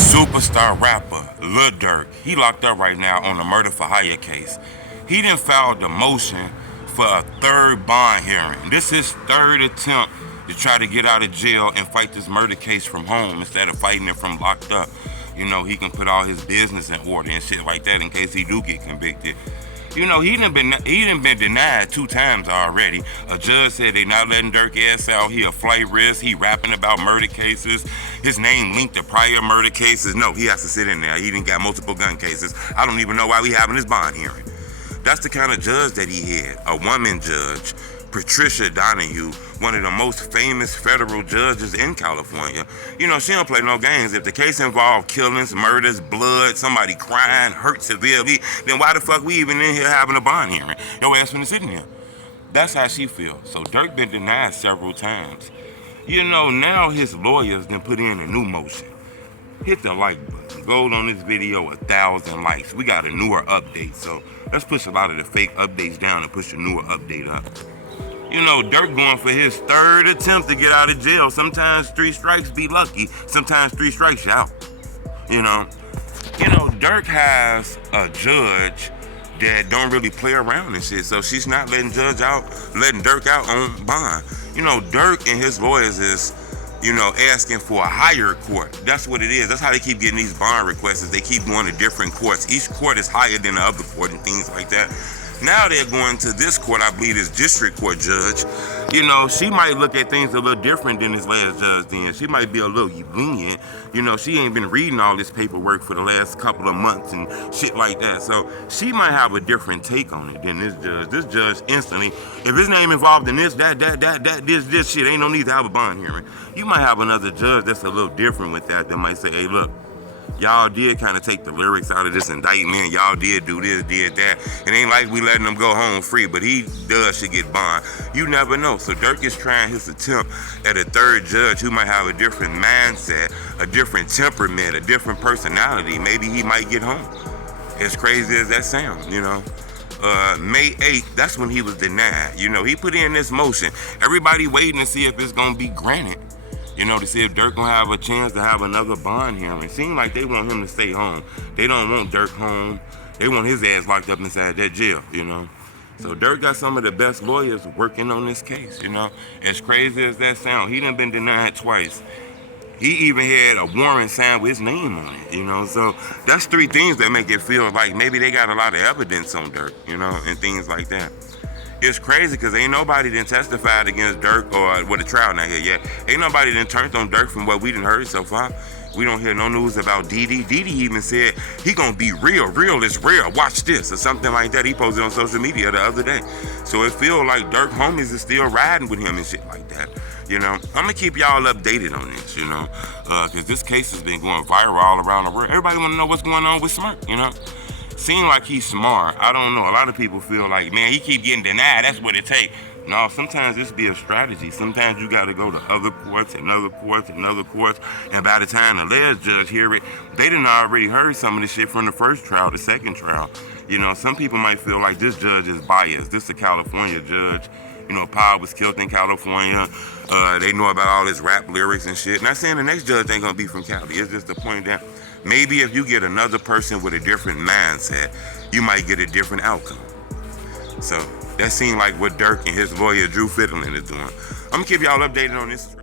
Superstar rapper Lil Durk, he locked up right now on a murder for hire case. He done filed a motion for a third bond hearing. This is his third attempt to try to get out of jail and fight this murder case from home instead of fighting it from locked up. You know, he can put all his business in order and shit like that in case he do get convicted. You know, he done been denied 2 times already. A judge said they not letting Durk ass out. He a flight risk. He rapping about murder cases. His name linked to prior murder cases. No, he has to sit in there. He done got multiple gun cases. I don't even know why we having his bond hearing. That's the kind of judge that he had. A woman judge, Patricia Donahue, one of the most famous federal judges in California. You know, she don't play no games. If the case involved killings, murders, blood, somebody crying, hurt severely, then why the fuck we even in here having a bond hearing? Your ass finna sit in here. That's how she feels. So Durk been denied several times. You know, now his lawyers done put in a new motion. Hit the like button. Gold on this video, 1,000 likes. We got a newer update, so let's push a lot of the fake updates down and push the newer update up. You know, Durk going for his third attempt to get out of jail. Sometimes 3 strikes be lucky. Sometimes 3 strikes you out. You know, Durk has a judge that don't really play around and shit. So she's not letting Durk out on bond. You know, Durk and his lawyers is, you know, asking for a higher court. That's what it is. That's how they keep getting these bond requests. They keep going to different courts. Each court is higher than the other court and things like that. Now they're going to this court, I believe this district court judge. You know, she might look at things a little different than this last judge then. She might be a little lenient. You know, she ain't been reading all this paperwork for the last couple of months and shit like that. So she might have a different take on it than this judge. This judge instantly, if his name involved in this, this shit, ain't no need to have a bond hearing. You might have another judge that's a little different with that might say, hey, look, y'all did kind of take the lyrics out of this indictment. Y'all did do this, did that. It ain't like we letting him go home free, but he should get bond. You never know. So Durk is trying his attempt at a third judge who might have a different mindset, a different temperament, a different personality. Maybe he might get home. As crazy as that sounds, you know. May 8th, that's when he was denied. You know, he put in this motion. Everybody waiting to see if it's going to be granted. You know, to see if Durk gonna have a chance to have another bond hearing. It seems like they want him to stay home. They don't want Durk home. They want his ass locked up inside that jail, you know. So Durk got some of the best lawyers working on this case, you know. As crazy as that sounds, he done been denied twice. He even had a warrant signed with his name on it, you know. So that's 3 things that make it feel like maybe they got a lot of evidence on Durk, you know, and things like that. It's crazy because ain't nobody done testified against Durk or with a trial not here yet. Ain't nobody done turned on Durk from what we done heard so far. We don't hear no news about Didi. Didi even said he gonna be real. Real is real. Watch this or something like that. He posted on social media the other day. So it feel like Durk homies is still riding with him and shit like that. You know, I'm gonna keep y'all updated on this, you know, because this case has been going viral all around the world. Everybody wanna know what's going on with Smirk, you know. Seem like he's smart. I don't know. A lot of people feel like, man, he keep getting denied. That's what it takes. No, sometimes this be a strategy. Sometimes you got to go to other courts and other courts and other courts. And by the time the last judge hear it, they done already heard some of the shit from the first trial, the second trial. You know, some people might feel like this judge is biased. This is a California judge. You know, Paul was killed in California. They know about all his rap lyrics and shit. Not saying the next judge ain't going to be from Cali. It's just the point that maybe if you get another person with a different mindset, you might get a different outcome. So that seemed like what Durk and his lawyer Drew Fiddlin is doing. I'm gonna keep y'all updated on this.